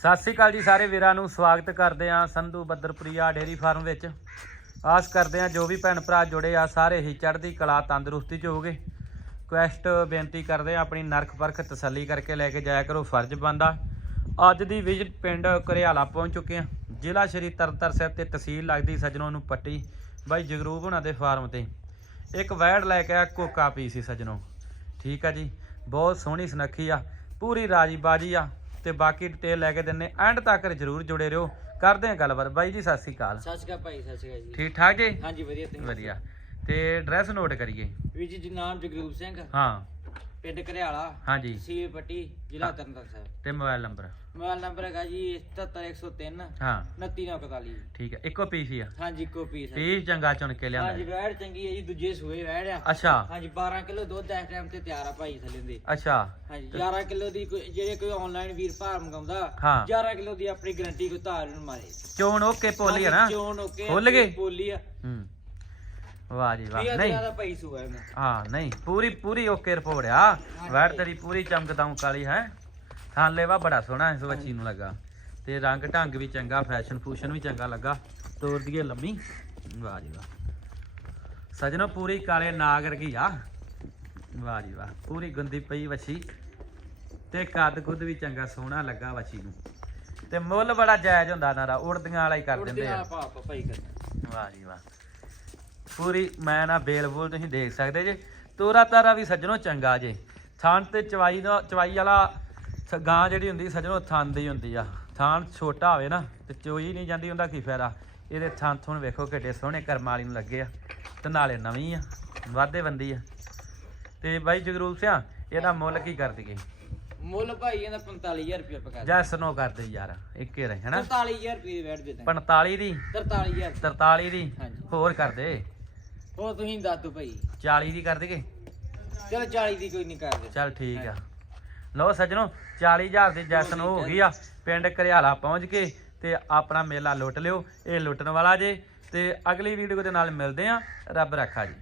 ਸਤਿ ਸ੍ਰੀ ਅਕਾਲ ਜੀ ਸਾਰੇ ਵੀਰਾਂ ਨੂੰ ਸਵਾਗਤ ਕਰਦੇ ਆਂ ਸੰਧੂ ਬੱਦਰਪੁਰੀਆ ਡੇਰੀ ਫਾਰਮ ਵਿੱਚ। ਆਸ ਕਰਦੇ ਆਂ ਜੋ ਵੀ ਭੈਣ ਭਰਾ ਜੁੜੇ ਆ ਸਾਰੇ ਹੀ ਚੜ੍ਹਦੀ ਕਲਾ ਤੰਦਰੁਸਤੀ ਚ ਹੋਗੇ ਕੁਐਸਟ ਬੇਨਤੀ ਕਰਦੇ ਆ ਆਪਣੀ ਨਰਖ ਪਰਖ ਤਸੱਲੀ ਕਰਕੇ ਲੈ ਕੇ ਜਾਇਆ ਕਰੋ ਫਰਜ਼ ਬੰਦਾ ਅੱਜ ਦੀ ਵਿਜ਼ਿਟ ਪਿੰਡ ਘਰਿਆਲਾ ਪਹੁੰਚ ਚੁੱਕੇ ਆ ਜ਼ਿਲ੍ਹਾ ਸ਼੍ਰੀ ਤਰਨਤਾਰਨ ਸਾਹਿਬ ਤੇ ਤਹਿਸੀਲ ਲੱਗਦੀ ਸੱਜਣੋਂ ਨੂੰ ਪੱਟੀ ਬਾਈ ਜਗਰੂਪ ਉਹਨਾਂ ਦੇ ਫਾਰਮ ਤੇ। ਇੱਕ ਵੈੜ ਲੈ ਕੇ ਆ ਕੋਕਾ ਪੀ ਸੀ ਸੱਜਣੋਂ। ਠੀਕ ਆ ਜੀ, ਬਹੁਤ ਸੋਹਣੀ ਸੁਨੱਖੀ ਆ, ਪੂਰੀ ਰਾਜੀ ਬਾਜੀ ਆ। ਤੇ ਬਾਕੀ ਡਿਟੇਲ ਲੈ ਕੇ ਦਿੰਨੇ ਐਂਡ ਤੱਕ ਜਰੂਰ ਜੁੜੇ ਰਹੋ। ਕਰਦੇ ਆ ਗੱਲਬਾਤ। ਬਾਈ ਜੀ ਸਤਿ ਸ੍ਰੀ ਅਕਾਲ। ਸਤਿ ਸ਼੍ਰੀ ਅਕਾਲ ਭਾਈ ਸਤਿ ਸ਼੍ਰੀ ਅਕਾਲ ਜੀ। ਠੀਕ ਠਾਕ ਜੀ? ਹਾਂਜੀ ਵਧੀਆ ਤੁਸੀਂ ਵਧੀਆ। ਤੇ ਐਡਰੈਸ ਨੋਟ ਕਰੀਏ। ਵੀਰ ਜੀ ਜੀ ਨਾਮ ਜਗਰੂਪ ਸਿੰਘ। ਹਾਂ। ਪਿੰਡ ਘਰਿਆਲਾ ਹਾਂਜੀ। ਤਹਿਸੀਲ ਪੱਟੀ ਜ਼ਿਲ੍ਹਾ ਤਰਨਤਾਰਨ ਸਾਹਿਬ। ਤੇ ਮੋਬਾਈਲ ਨੰਬਰ? ਮੋਬਾਈਲ ਨੰਬਰ ਹੈਗਾ ਜੀ 77103 ਹਾਂ। 2941 ਠੀਕ ਹੈ ਇੱਕੋ ਪੀਸ ਹੀ ਆ? ਹਾਂਜੀ ਇੱਕੋ ਪੀਸ ਹੈ ਪੀਸ ਚੰਗਾ ਚੁਣ ਕੇ ਹਾਂਜੀ ਲਿਆਂਦਾ ਵੈੜ ਚੰਗੀ ਹੈ ਜੀ ਦੂਜੇ ਸੂਏ ਵੈੜ ਆ। ਅੱਛਾ। ਹਾਂਜੀ 12 ਕਿਲੋ ਦੁੱਧ ਇਸ ਟਾਈਮ ਤੇ ਤਿਆਰ ਆ ਭਾਈ ਥੱਲੇ ਦੇ। ਅੱਛਾ। ਹਾਂਜੀ 11 ਕਿਲੋ ਦੀ ਕੋਈ- ਜਿਹੜੇ ਕੋਈ ਆਨਲਾਈਨ ਵੀਰ ਭਾਰ ਮੰਗਾਉਂਦਾ ਹਾਂ। 11 ਕਿਲੋ ਦੀ ਆਪਣੀ ਗਾਰੰਟੀ ਕੋਈ ਧਾਰ ਨੂੰ ਮਾਰੇ। ਚੋਣ ਓਕੇ ਪੋਲੀ ਆ ਨਾ? ਹਾਂਜੀ, ਚੋਣ ਓਕੇ ਖੁੱਲ ਗਏ? ਆ। ਹੂੰ। ਵਾਹ ਜੀ ਵਾਹ ਨਹੀਂ। ਸੂਆ ਇਹਨੂੰ ਹਾਂ ਨਹੀਂ ਪੂਰੀ ਪੂਰੀ ਓਕੇ ਰਿਪੋਰਟ ਆ। ਵੈੜ ਤੇਰੀ ਪੂਰੀ ਚਮਕਦਾਉ ਕਾਲੀ ਹੈ। ਥਾਲੇ ਵਾ ਬੜਾ ਸੋਹਣਾ ਇਸ ਬੱਚੀ ਨੂੰ ਲੱਗਾ। ਤੇ ਰੰਗ ਢੰਗ ਵੀ ਚੰਗਾ ਫੈਸ਼ਨ ਫੂਸ਼ਨ ਵੀ ਚੰਗਾ ਲੱਗਾ। ਤੋਰ ਦੀਏ ਲੰਮੀ। ਵਾਹ ਜੀ ਵਾਹ। ਸਜਣੋ ਪੂਰੀ ਕਾਲੇ ਨਾਗ ਵਰਗੀ ਆ। ਵਾਹ ਜੀ ਵਾਹ। ਪੂਰੀ ਗੁੰਦੀ ਪਈ ਵੱਛੀ। ਤੇ ਕੱਦ ਕੁੱਦ ਵੀ ਚੰਗਾ ਸੋਹਣਾ ਲੱਗਾ ਵੱਛੀ ਨੂੰ। ਤੇ ਮੁੱਲ ਬੜਾ ਜਾਇਜ਼ ਹੁੰਦਾ ਨਾ ਉੜਦੀਆਂ ਵਾਲਾ ਹੀ ਕਰ ਦਿੰਦੇ ਆ। ਵਾਹ ਜੀ ਵਾਹ। ਪੂਰੀ ਮੈਂ ਨਾ ਬੇਲ ਬੂਲ ਤੁਸੀਂ ਦੇਖ ਸਕਦੇ ਜੇ। ਤੋਰਾ ਤਾਰਾ ਵੀ ਸੱਜਣੋ ਚੰਗਾ ਜੇ। ਥਾਨ ਤੇ ਚਵਾਈ ਦਾ ਚਵਾਈ ਵਾਲਾ ਗਾਂ ਜਿਹੜੀ ਹੁੰਦੀ ਸੱਜਣੋ ਥਣ ਦੀ ਹੁੰਦੀ ਆ। ਥਾਨ ਛੋਟਾ ਹੋਵੇ ਨਾ ਤੇ ਚੋਈ ਨਹੀਂ ਜਾਂਦੀ ਉਹਦਾ ਕੀ ਫਾਇਦਾ? ਇਹਦੇ ਥਣ ਥੁਣ ਵੇਖੋ ਕਿੱਡੇ ਸੋਹਣੇ ਕਰਮ ਵਾਲੀ ਨੂੰ ਲੱਗੇ ਆ। ਤੇ ਨਾਲੇ ਨਵੀਂ ਆ ਵਾਧੇ ਬੰਦੀ ਆ। ਤੇ ਬਾਈ ਜਗਰੂਪ ਸਿਆ ਇਹਦਾ ਮੁੱਲ ਕੀ ਕਰ ਦਈਏ? ਮੁੱਲ ਭਾਈ ਇਹਦਾ 45000 ਰੁਪਏ ਪਕਾ ਜੈਸ ਨੋ ਕਰ ਦੇ ਯਾਰ ਇੱਕੇ ਰਹੇ ਹਨਾ 45000 ਰੁਪਏ ਦੀ ਦੇ ਦਾਂ 45 ਦੀ? 43000 43 ਦੀ? ਹਾਂਜੀ। ਹੋਰ ਕਰ ਦੇ। ਉਹ ਤੁਸੀਂ ਦੱਸ ਦਿਓ ਭਾਈ। 40 ਦੀ ਕਰ ਦਈਏ ਚਲੋ 40 ਦੀ ਕੋਈ ਨਹੀਂ ਕਰਦੇ ਚੱਲ ਠੀਕ ਆ। ਲਓ ਸੱਜਣੋ 40000 ਦੀ ਜੈਸਨ ਹੋ ਗਈ ਆ। ਪਿੰਡ ਘਰਿਆਲਾ ਪਹੁੰਚ ਕੇ ਤੇ ਆਪਣਾ ਮੇਲਾ ਲੁੱਟ ਲਿਓ। ਇਹ ਲੁੱਟਣ ਵਾਲਾ ਜੇ। ਤੇ ਅਗਲੀ ਵੀਡੀਓ ਦੇ ਨਾਲ ਮਿਲਦੇ ਆ। ਰੱਬ ਰੱਖਾ ਜੀ।